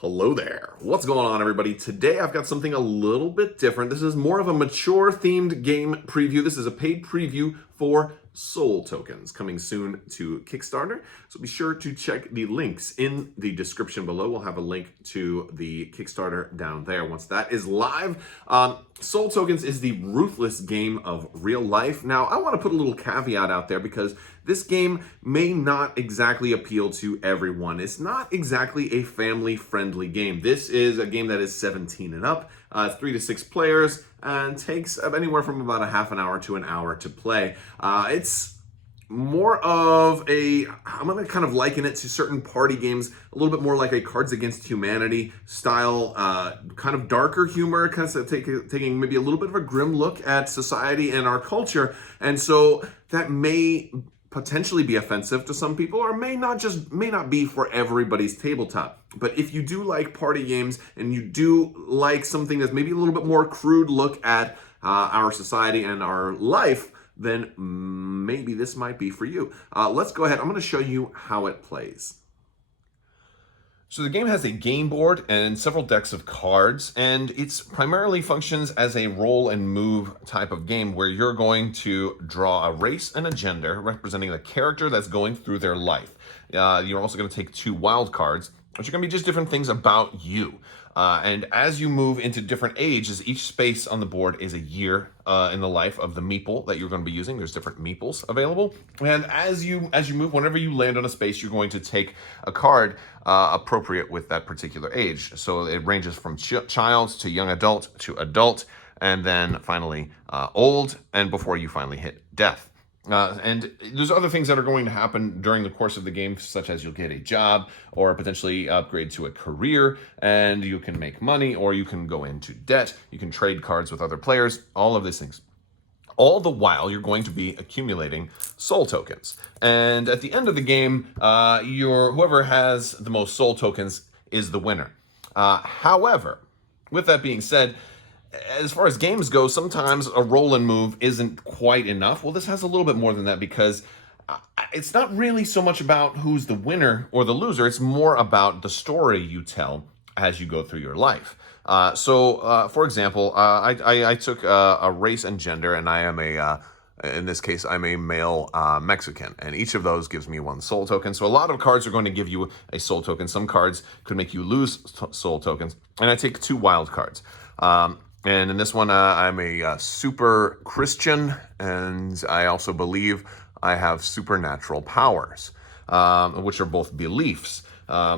Hello there. What's going on, everybody? Today I've got something a little bit different. This is more of a mature themed game preview. This is a paid preview for Soul Tokens coming soon to Kickstarter. So be sure to check the links in the description below. We'll have a link to the Kickstarter down there once that is live. Soul Tokens is the ruthless game of real life. Now, I want to put a little caveat out there because this game may not exactly appeal to everyone. It's not exactly a family-friendly game. This is a game that is 17 and up, 3 to 6 players, and takes anywhere from about a half an hour to an hour to play. It's more of I'm going to kind of liken it to certain party games, a little bit more like a Cards Against Humanity style, kind of darker humor, kind of taking maybe a little bit of a grim look at society and our culture. And so that may potentially be offensive to some people, or may not be for everybody's tabletop. But if you do like party games and you do like something that's maybe a little bit more crude look at our society and our life, then maybe this might be for you. Let's go ahead. I'm going to show you how it plays. So the game has a game board and several decks of cards, and it primarily functions as a roll and move type of game where you're going to draw a race and a gender representing the character that's going through their life. You're also going to take 2 wild cards, which are going to be just different things about you. And as you move into different ages, each space on the board is a year in the life of the meeple that you're going to be using. There's different meeples available. And as you move, whenever you land on a space, you're going to take a card appropriate with that particular age. So it ranges from child to young adult to adult, and then finally old, and before you finally hit death. And there's other things that are going to happen during the course of the game, such as you'll get a job or potentially upgrade to a career, and you can make money, or you can go into debt. You can trade cards with other players, all of these things. All the while, you're going to be accumulating soul tokens. And at the end of the game, whoever has the most soul tokens is the winner. However, with that being said, as far as games go, sometimes a roll and move isn't quite enough. Well, this has a little bit more than that because it's not really so much about who's the winner or the loser. It's more about the story you tell as you go through your life. For example, I took a race and gender, and I am in this case, I'm a male Mexican, and each of those gives me 1 soul token. So a lot of cards are going to give you a soul token. Some cards could make you lose soul tokens, and I take 2 wild cards. And in this one, I'm a super Christian, and I also believe I have supernatural powers, which are both beliefs,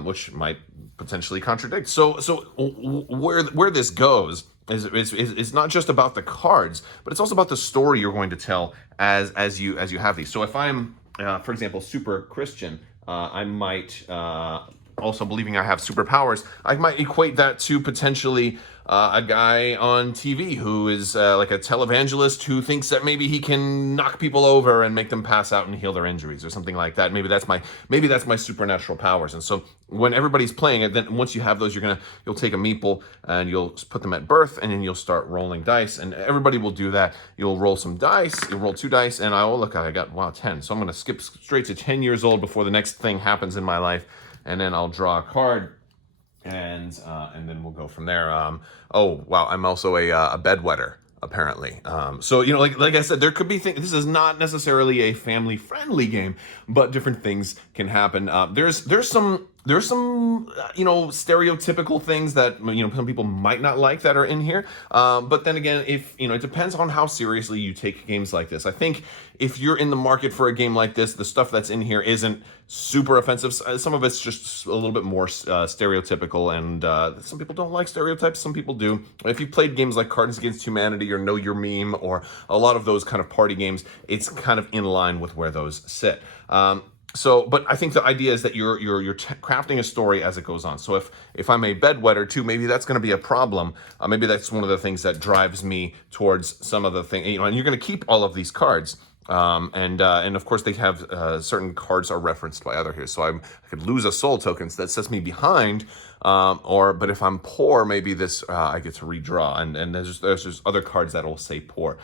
which might potentially contradict. So where this goes is not just about the cards, but it's also about the story you're going to tell as you have these. So if I'm, for example, super Christian, I might also believing I have superpowers, I might equate that to potentially a guy on TV who is like a televangelist who thinks that maybe he can knock people over and make them pass out and heal their injuries or something like that. Maybe that's my supernatural powers. And so when everybody's playing it, then once you have those, you'll take a meeple and you'll put them at birth, and then you'll start rolling dice, and everybody will do that. You'll roll some dice, you'll roll 2 dice, and I got 10. So I'm going to skip straight to 10 years old before the next thing happens in my life. And then I'll draw a card, and then we'll go from there. Oh wow, I'm also a bedwetter, apparently. So like I said, there could be things. This is not necessarily a family-friendly game, but different things can happen. There's some stereotypical things that some people might not like that are in here. But then again, if it depends on how seriously you take games like this. I think if you're in the market for a game like this, the stuff that's in here isn't super offensive. Some of it's just a little bit more stereotypical, and some people don't like stereotypes, some people do. If you played games like Cards Against Humanity or Know Your Meme or a lot of those kind of party games, it's kind of in line with where those sit. But I think the idea is that you're crafting a story as it goes on. So if I'm a bedwetter too, maybe that's going to be a problem. Maybe that's one of the things that drives me towards some of the thing. And you're going to keep all of these cards. And of course they have certain cards are referenced by other here. So I could lose a soul token, so that sets me behind. But if I'm poor, maybe this I get to redraw. And there's other cards that will say poor.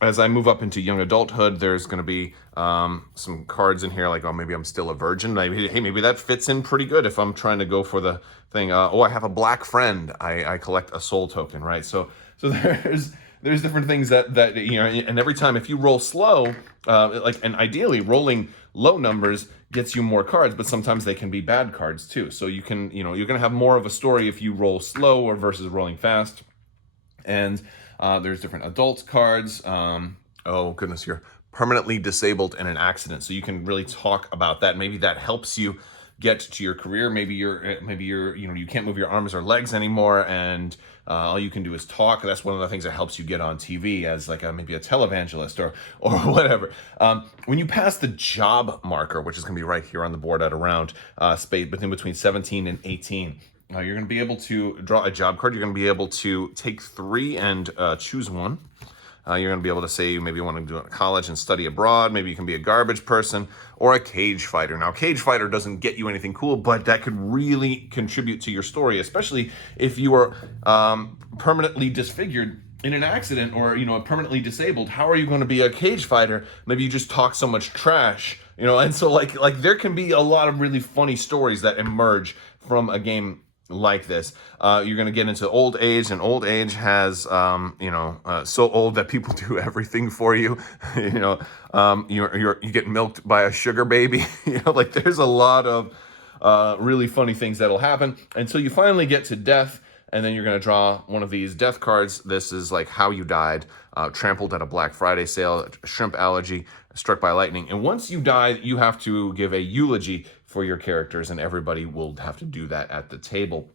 as I move up into young adulthood, there's going to be some cards in here like, oh, maybe I'm still a virgin. Maybe that fits in pretty good if I'm trying to go for the thing. Oh, I have a black friend. I collect a soul token, right? So there's different things that and every time if you roll slow, and ideally rolling low numbers gets you more cards, but sometimes they can be bad cards too. So you're going to have more of a story if you roll slow or versus rolling fast. And there's different adult cards. Oh goodness, you're permanently disabled in an accident, so you can really talk about that. Maybe that helps you get to your career. Maybe you're you can't move your arms or legs anymore, and all you can do is talk. That's one of the things that helps you get on TV as like maybe a televangelist or whatever. When you pass the job marker, which is going to be right here on the board at around space between 17 and 18. You're going to be able to draw a job card. You're going to be able to take 3 and choose one. You're going to be able to say maybe you want to go to college and study abroad. Maybe you can be a garbage person or a cage fighter. Now, cage fighter doesn't get you anything cool, but that could really contribute to your story, especially if you are permanently disfigured in an accident or, permanently disabled. How are you going to be a cage fighter? Maybe you just talk so much trash, and so like there can be a lot of really funny stories that emerge from a game like this. You're going to get into old age, and old age has, so old that people do everything for you. You get milked by a sugar baby. There's a lot of really funny things that'll happen until you finally get to death. And then you're going to draw one of these death cards. This is like how you died, trampled at a Black Friday sale, shrimp allergy, struck by lightning. And once you die, you have to give a eulogy for your characters, and everybody will have to do that at the table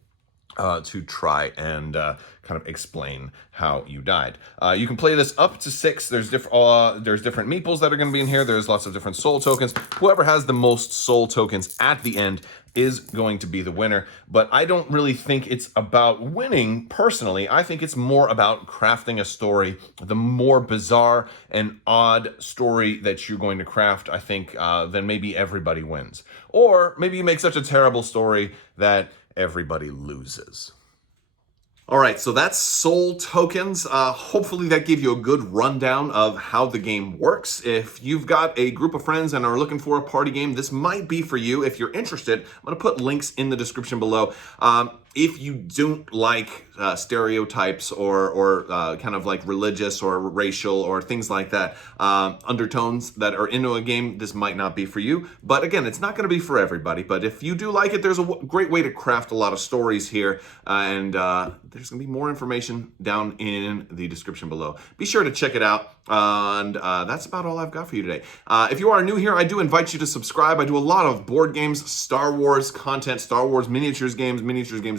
to try and kind of explain how you died. You can play this up to 6. There's different meeples that are going to be in here. There's lots of different soul tokens. Whoever has the most soul tokens at the end is going to be the winner. But I don't really think it's about winning personally. I think it's more about crafting a story. The more bizarre and odd story that you're going to craft, I think, then maybe everybody wins. Or maybe you make such a terrible story that everybody loses. All right, so that's soul tokens. Hopefully that gave you a good rundown of how the game works. If you've got a group of friends and are looking for a party game, this might be for you. If you're interested, I'm going to put links in the description below. If you don't like stereotypes or kind of like religious or racial or things like that, undertones that are into a game, this might not be for you. But again, it's not going to be for everybody. But if you do like it, there's a great way to craft a lot of stories here. And there's going to be more information down in the description below. Be sure to check it out. And that's about all I've got for you today. If you are new here, I do invite you to subscribe. I do a lot of board games, Star Wars content, Star Wars miniatures games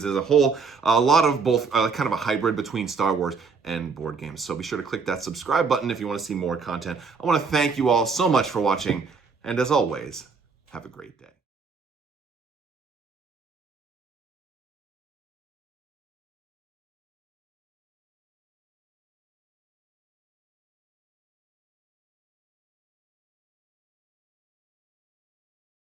as a whole. A lot of both, kind of a hybrid between Star Wars and board games. So be sure to click that subscribe button if you want to see more content. I want to thank you all so much for watching. And as always, have a great day.